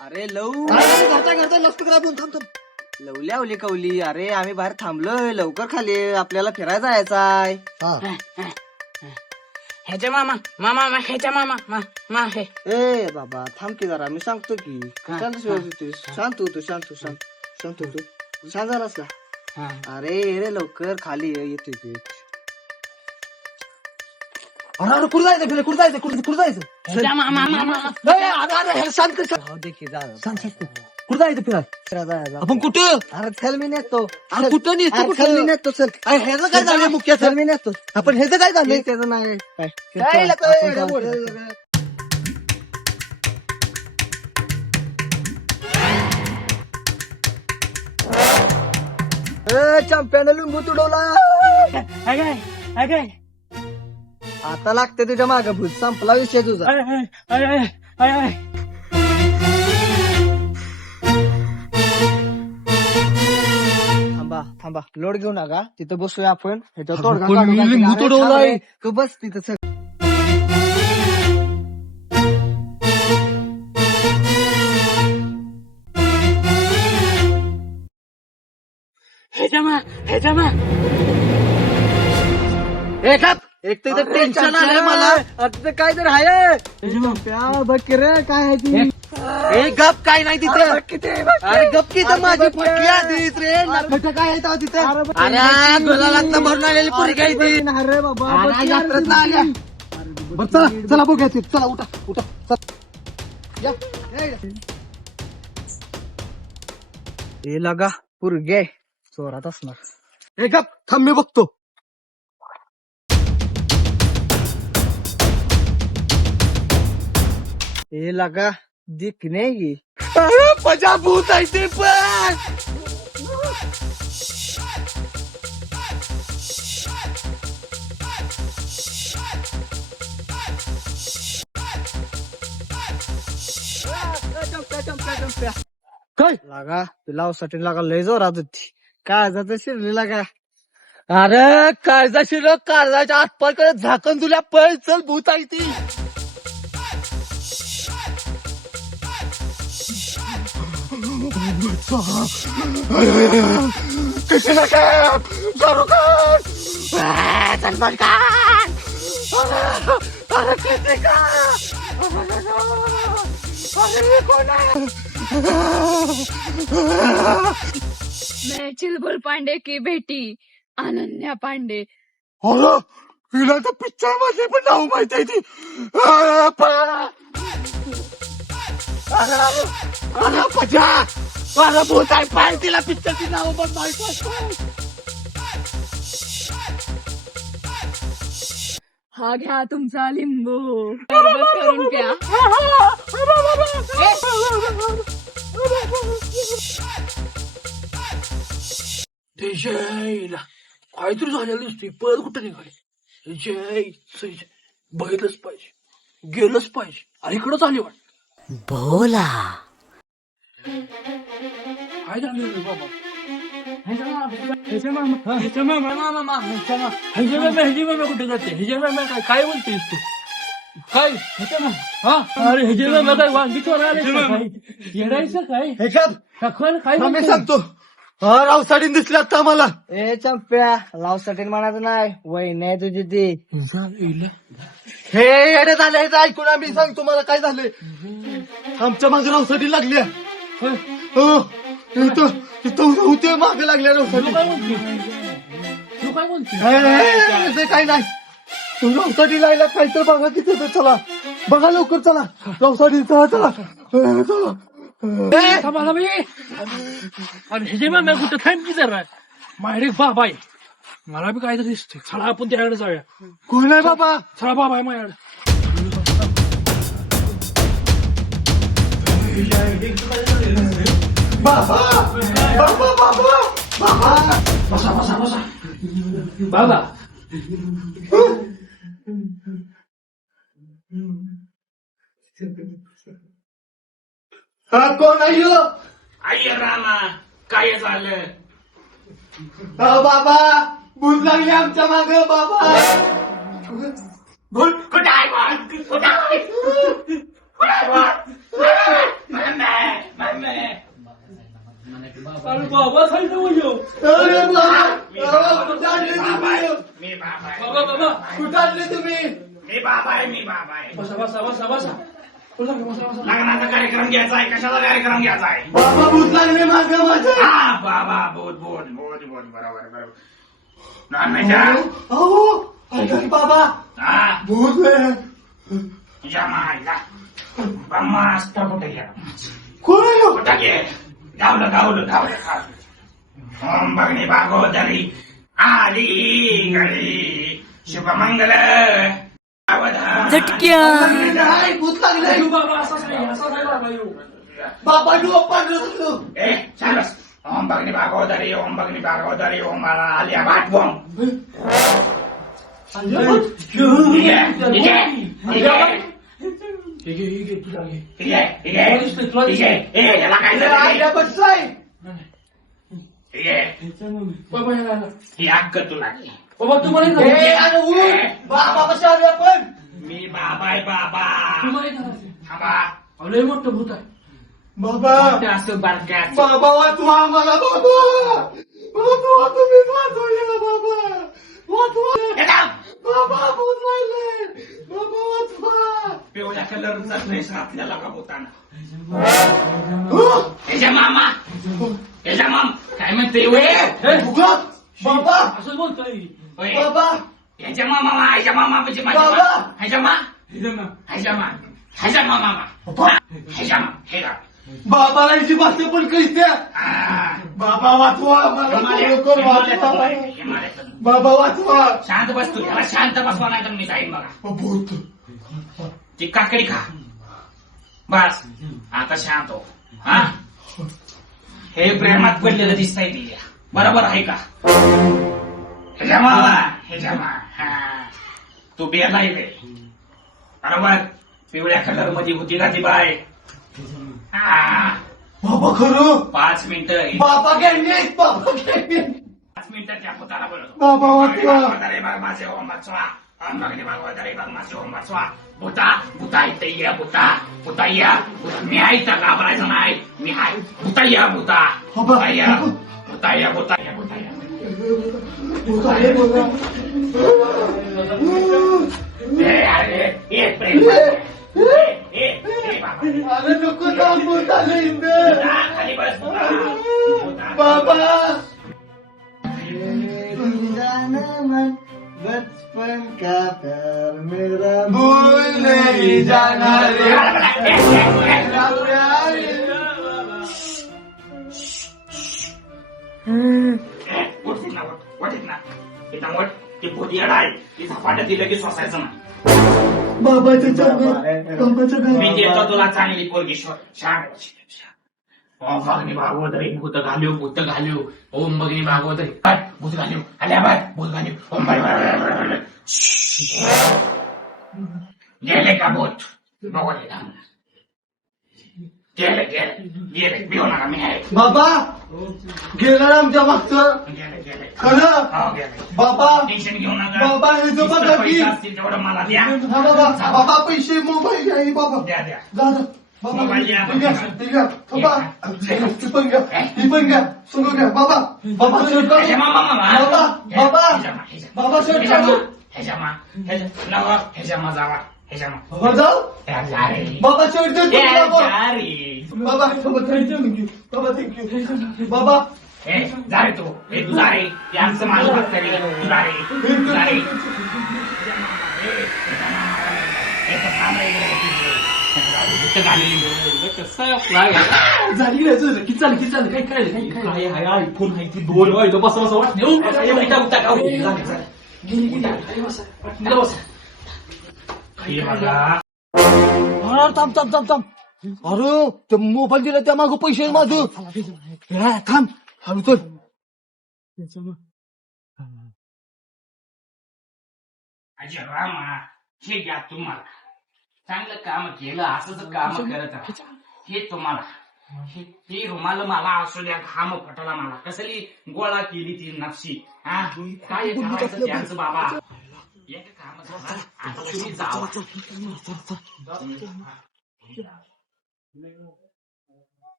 अरे लव घरचा लष्कर आपण थांब थांब. लवल्या उली कवली. अरे आम्ही बाहेर थांबलोय. लवकर खाली. आपल्याला फिरायला जायचाय. हा. ह्याच्या मामा मामा मामा ह्याच्या मामा मा मा हे. ए बाबा थांब की जरा. मी सांगतो की. हा, शांत शांत होतो. शांत हो, शांत शांत. होतो. शांत झालास का? हा. अरे ये रे लवकर. खाली ये येतो. अरे अरे कुठं जायचं फिरे कुठं जायचं? कुठं कुठं जायचं? नाही, अरे अरे हे शांत जा. कुठं जायचं फिराय फिरायला. आपण कुठं? अरे चल मी नेतो. अरे कुठं नेतो, अरे, कुठं? चल मी नेतो चल. अरे, ह्याचं काय झालं मुख्य चल मी नेतो. आपण ह्याचं काय झालं हे त्याचं नाही काय? काय चल, लका, आपण एवढ्या जाऊ. मोठ्या- ए चंप्यानं लिंबू तुडवला. काय काय काय आता लागते तुझ्या माग भूत संपला विषय तुझा थांबा थांबा लोड घेऊ नका तिथं बसूया आपण ह्याच्यावर तोडगा पण काढू मी नका. लिंबू अरे, तुडवलाय. थांब रे. तू बस तिथं चल ह्याच्या मा ह्याच्या मा ए, गप. एक तर इथं टेन्शन आलंय मला. आता काय तर आहे. बघ रे काय आहे ती गप काय नाही तिथं. अरे गप की माझी. फटली आधीच रे नखटं काय तेव्हा तिथं अरे, गळाला आता भरून आलेली पोरगी काय ती. अरे बाबा यात्रात आल्या. बरं, चला चला बघूया ते. चला उठा उठा. चल. हे लगा पुरगे चोरात असणार. ए गप थांब मी बघतो. हे लगा अरे मजा भूत आहे ते पण काय लागा तुला साठी लागा लय जोरात होती काय जात शिरली लागा। अरे काळजा शिरक काळजाच्या आतपाय झाकण तुला पळ चल भूत आहे ती। मैं चिलबुल पांडे की बेटी अनन्या पांडे अरे हिला पिक्चर मध्ये पण नाव माहिती ती अरे अरे पजा अरे भूत आहे. पाय तिला पिक्चरची नाव पण. हा घ्या तुमचा लिंबू. सरबत करून प्या ते जयला. काहीतरी झालेलं दिसतंय. परत कुठं निघाले? जय जय बघितलंच पाहिजे. गेलंच पाहिजे. अरे इकडंच आली वाट बोला. कुठे जाते काय काय बोलतेस तू काय हा अरे काय काय हे सखल काय? सांगतो हा रावसाडीन दिसली आता मला ए चंप्या लावसाठी म्हणायचं नाही वय नाही तुझी ती हे येडे झाले हे ऐकून आम्ही सांगतो मला काय झालंय आमच्या मागे रावसाठी लागल्या हो इथं इथं होते मागे लागल्या तू. रावसाठी काय नाही. तू रावसाठी लायला काय तर बघा किती तर चला. बघा लवकर चला. रावसाठी चला. चला चला. थांबा मी आणि ह्याचे मामा कुठं थांब की जरा. मायरे बाबा आहे मला बी काय दिसतंय. चला आपण त्याकडे जाऊया. कोण आहे बाबा? चला बाबा आहे माझ्याकडे बाबा बाबा बाबा बसा बसा बसा बाबा हा कोण आहे आई रामा काय झालं हा, बाबा भूत लागली आमच्या माग बाबा कुठं आहे बा? कुठं आहे? कुठं आहे बा? अरे बाबा तुम्ही मी बाबा आहे बाबा तुम्ही मी बाबा आहे मी बाबा आहे बसा बसा बसा बसा बसा बसा बसा लग्नाचा कार्यक्रम घ्यायचा आहे कशाचा कार्यक्रम घ्यायचा आहे बाबा भूत लागले माझ्या माझ्या हा बाबा बोल बोल बोल बोल बरोबर बरोबर नॉन व्हेज अहो की बाबा हा भूत आहे. तुझ्या मायला मस्त कुठे गेला कोण आहे हो? कुठं गे गावलं गावलं गावलं गावलं ओम भगणी भागोदरी आली गडी शुभमंगल अवधान नाही, भूत लागले अरे बाबा असा नाही असा नाही बाबा येऊ बाबा तू पांढरं झालं. ए चालस ओम भगनी भागोदरी ओम भगनी भागोदरी ओम आलिया भाट बोम ठीक ठीक आहे ठीक आहे तुला घे अरे, झालं आईला बसलाय ठीक आहे बाबा याला आला. ही तुला घे. बाबा तुम्हाला ए, इथं- अरे, उठ. बाबा कशा आले आपण? मी बाबा आहे बाबा. तुम्हाला इथं राहायचं. थांबा. अहो, लय मोठं भूत आहे. बाबा. असं बारक्यात. बाबा वाचवा आम्हाला बाबा. वाचवा तुम्ही वाचवा बाबा. वाचवा. बाबा लागले बाबा वाचवा पिवळ्या कलरचा ड्रेस घातलेला का बोताना हो. त्याच्या मामा! त्याच्या माम! काय म्हणते वे? उगा. बाबा! असं बोलतोय. बाबा! ह्याच्या मामा ह्याच्या मामा म्हणजे माझ्या बाबा. मा? ह्याच्या मा. हे. ह्याच्या मा. ह्याच्या मामा मा. ह्याच्या मा. हे का बाबाला याची भाषा पण कळते बाबा वाचवा मला हिमालय- लवकर वाचवा. आहे, हिमालयातून. बाबा वाचवा. शांत बस तू याला शांत बसवा नाही तर मी जाईन बघा. भूत. ती काकडी खा. बस. आता शांत हो. हा? हे प्रेमात पडलेलं दिसतंय तिला बरोबर आहे का? हे जमा हे जमा हा. तू बेला रे बरोबर? पिवळ्या कलरमध्ये होती ना ती बाय. हा. बाबा खरं? पाच मिनिटं. बाबा गेले. बाबा गेले. पाच मिनिटं त्या पोताला बोलतो बाबा वाचवा रे बघ माझे ओम वाचवा ओम भगनी भागवत रे बघ माझे ओम वाचवा भूता भूता इथे ये भूता भूता या भूता मी आहे तर घाबरायचं नाही मी आहे भूता या भूता भूता या भूता या भूता या भूता या भूत आले बाबा बाबाच्या चरणात बाबाच्या मी देतो तुला चांगली पोरगी ओम भगनी भागवतरी भूत घालू भूत घालू. ओम भगनी भागवतरी काय भूत घालू. आल्या बाय भूत घालू. Om bye bye, bye, bye. गेले का भूत बघू गेले गेले गेले भिऊ नका मी आहे बाबा गेलं ना आमच्या मागचं गेले गेले खरं हो गेले बाबा टेन्शन घेऊ नका बाबा, हे जो बघा की- पैसा असतील तेवढं मला द्या हा बाबा बाबा पैसे मोबाईल घ्या हे बाबा द्या द्या जा जा बाबा मोबाईल घ्या, ठीक आहे ठीक आहे बाबा ती पण घ्या ती पण घ्या सगळं घ्या बाबा बाबा शर्ट काढू. ह्याच्या मामा मामा बाबा बाबा. बाबा शर्ट काढू. ह्याच्या मा, ह्याच्या- जावा ह्याच्या मा. बाबा जाऊ. बाबा बाबा. बाबा बाबा थँक्यू बाबा ए, जा रे तू. ए, तू जा रे. ते आमचं माल बघतं रे तू जा रे. तू जा रे. झाली किती चालू किती चालू काय काय काय हाय हाय. फोन हाय ती दोन बसा. बसा. का? काय बसा. अरे थांब थांब थांब थांब. अरे ते मोबाईल दिला त्या मागं पैसे माझं. थांब हळू चल अजय रामा हे घ्या तुम्हाला. चांगलं काम केलं असंच काम करत राहा. हे तुम्हाला. हे हे रुमाल मला असू द्या घाम फटला मला. कसली गोळा केली ती नक्षी हा? काय करायचं त्यांचं बाबा? एक काम करा, आता तुम्ही जावा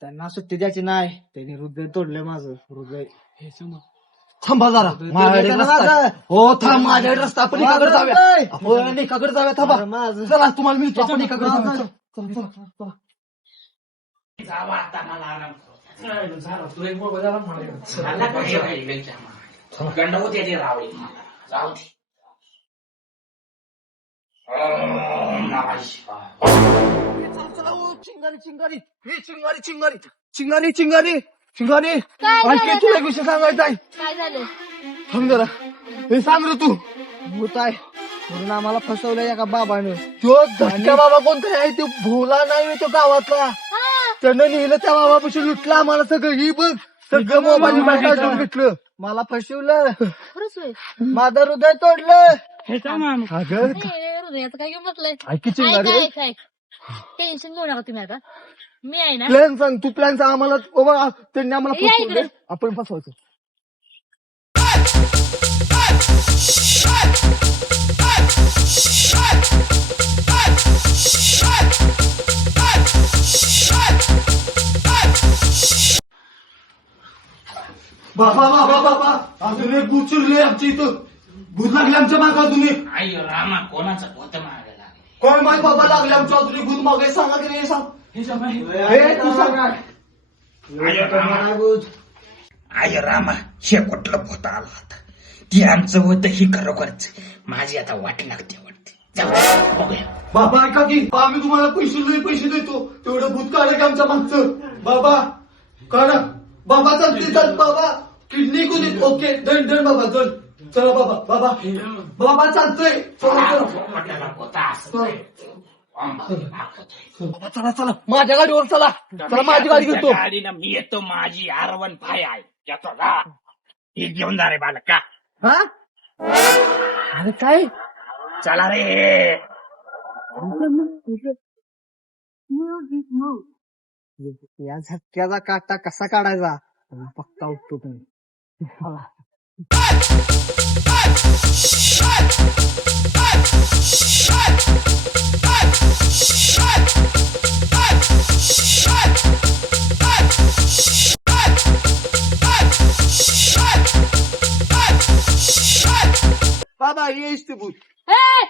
त्यांना सुट्टी द्यायची नाही. त्यांनी हृदय तोडले माझं. हृदय. थांबा. जरा. माझ्याकडे रस्ता. आहे. हो थांब. माझ्याकडे रस्ता. आपण एकाकडे जाऊया. माझं- आपण एकाकडे जाऊया. थांबा. माझं- चला तुम्हाला मी आपण एकाकडे जाऊया. चला, चला, चला. जावा आता मला आराम करू झालं तुला मला जाऊ दे चिंगारी चिंगारी हे चिंगारी चिंगारी चिंगारी चिंगारी चिंगारी आणखी तुला एक विषय सांगायचा आहे काय झालं थांब जरा हे सांग रे तू भूत आहे म्हणून आम्हाला फसवलं एका बाबानं तो धक्का बाबा कोणतरी आहे तो भोला नाही तो गावातला त्यानं लिहिलं त्या बाबापाशी लुटलं आम्हाला सगळं. ही बघ सगळं मोबाईल काढून घेतलं. मला फसवलं. खरंच होय. माझं हृदय तोडलं. ह्याचा मामा. अगं. हे हृदयाचं काय घेऊन बसलंय? ऐक की ऐक चिंगारी ऐक ऐक. टेन्शन घेऊ नका तुम्ही आता. मी आहे ना प्लॅन सांग तू प्लॅन सांग. आम्हाला बाबा त्यांनी आम्हाला या फसवलं इकडे. आपण फसवायचं. बाबा बाबा बाबा. अजून एक भूत शिरले आमच्या इथं. भूत लागले आमच्या मागे अजून एक. आई रामा कोणाचं मागे लागले? कोण माय बाबा लागले आमच्या अजून एक भूत मागे? सांगा की नाही सांग. हे तू सांग. आय रामा. आय रामा हे कुठलं भूत आलं होता ती आमचं होतं ही खरोखरच. माझी आता वाट लागते वाटते. जाऊ दे, बघूया. बाबा ऐका की आम्ही तुम्हाला पैसे लई पैसे देतो. तेवढं भूत काढा की आमच्या मागचं. बाबा काढा. बाबा चालते चाल बाबा. किडनी कुदी ओके दण दण बाबा दण चला बाबा बाबा बाबा चालतंय चला चला माझ्या गाडीवर चला चला माझी गाडी घेतो गाडीनं मी येतो माझी आर वन फाय आहे येतो का ही घेऊन जा रे बालका हा अरे काय चला रे या झटक्याचा काटा कसा काढायचा पक्का उठतो तुम्ही बाबा ये इष्ट भूत ए!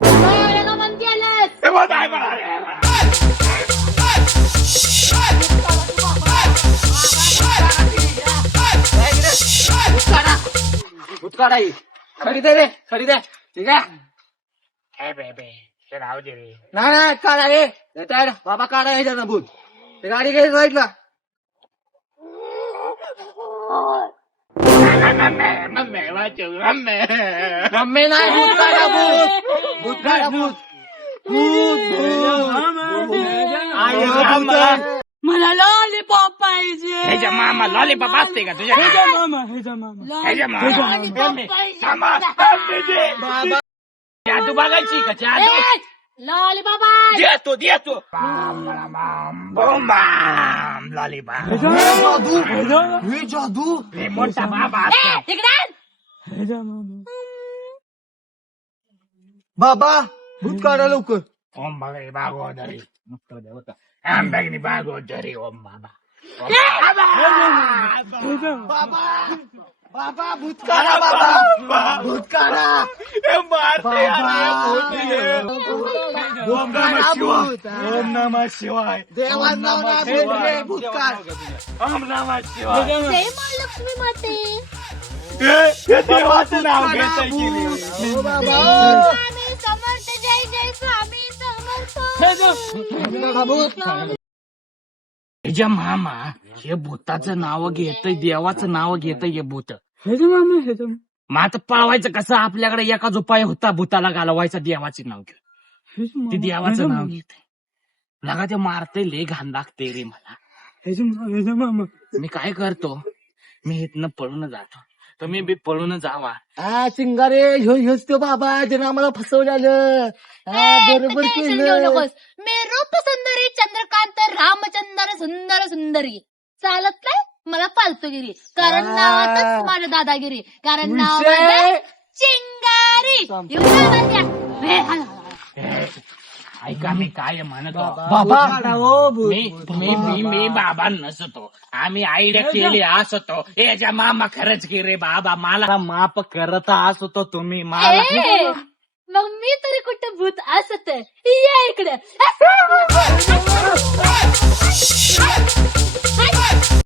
काय नका म्हणते आलास? हे बघ, आहे भूत काढाई खरी दे रे खरी दे ठीक आहे हे बे, बे, हे राहू दे रे नाही नाही काढा रे येताय रे. बाबा काढा ह्याच्यात भूत ते गाडी घ्यायचं साईडला मम्मी नाही भूत काढा भूत भूत काढा भूत मला लॉलीपॉप पाहिजे. ह्याच्या मामा लॉलीपॉप असते का तुझ्या ह्याचा मामा ह्याचा मामा. ह्याच्या मामा. पाहिजे थांब दे. जादू बघायची का? जादू? लॉलीपॉप देतो देतो हे हे मोठा बाबा असतो. तिकडे आण. ह्याचा मामा. बाबा भूत काढा लवकर. ओम भगरी बागोदरी मस्त होतं, होतं. आम भगरी बागोदरी ओम बाबा ह्याचा बाबा बाबा भूत काढा बाबा भूत काढा ओम नमः शिवाय ओम नमः शिवाय देवा नाव ना भेटले भूत काढ ओम नमः शिवाय जय महालक्ष्मी माते हे देवाचं नाव घेता ह्याच्या मामा हे भूताचं नाव घेतय देवाचं नाव घेतय हे भूत. मामा मग आता पळवायचं कसं? आपल्याकडे एकाच उपाय होता भूताला घालवायचा देवाचे नाव घेऊन. ते देवाचं नाव घेत लगा ते मारते लय घाण लागते रे मला. मामा. मी काय करतो? मी इथनं पळून जातो. तुम्ही बी पळून जावा. हा चिंगारे ह्यो ह्योच तो बाबा ज्याने आम्हाला फसवलेलं. हा बरोबर केलं. मी रूप सुंदरी चंद्रकांत रामचंद्र सुंदर सुंदरी. चालत नाही? मला फालतूगिरी. कारण आ. नावातच माझं दादागिरी. कारण नाव विषय- चिंगारी. हे, हा, हा, हा. ऐका मी काय म्हणतो बाबा हो भूत. मी मी मी मी बाबा नसतो. आम्ही आयडिया केली असतो. याच्या मामा खरंच की रे बाबा मला माफ करत असतो तुम्ही मला. मग मी तरी कुठं भूत असत? या इकडे.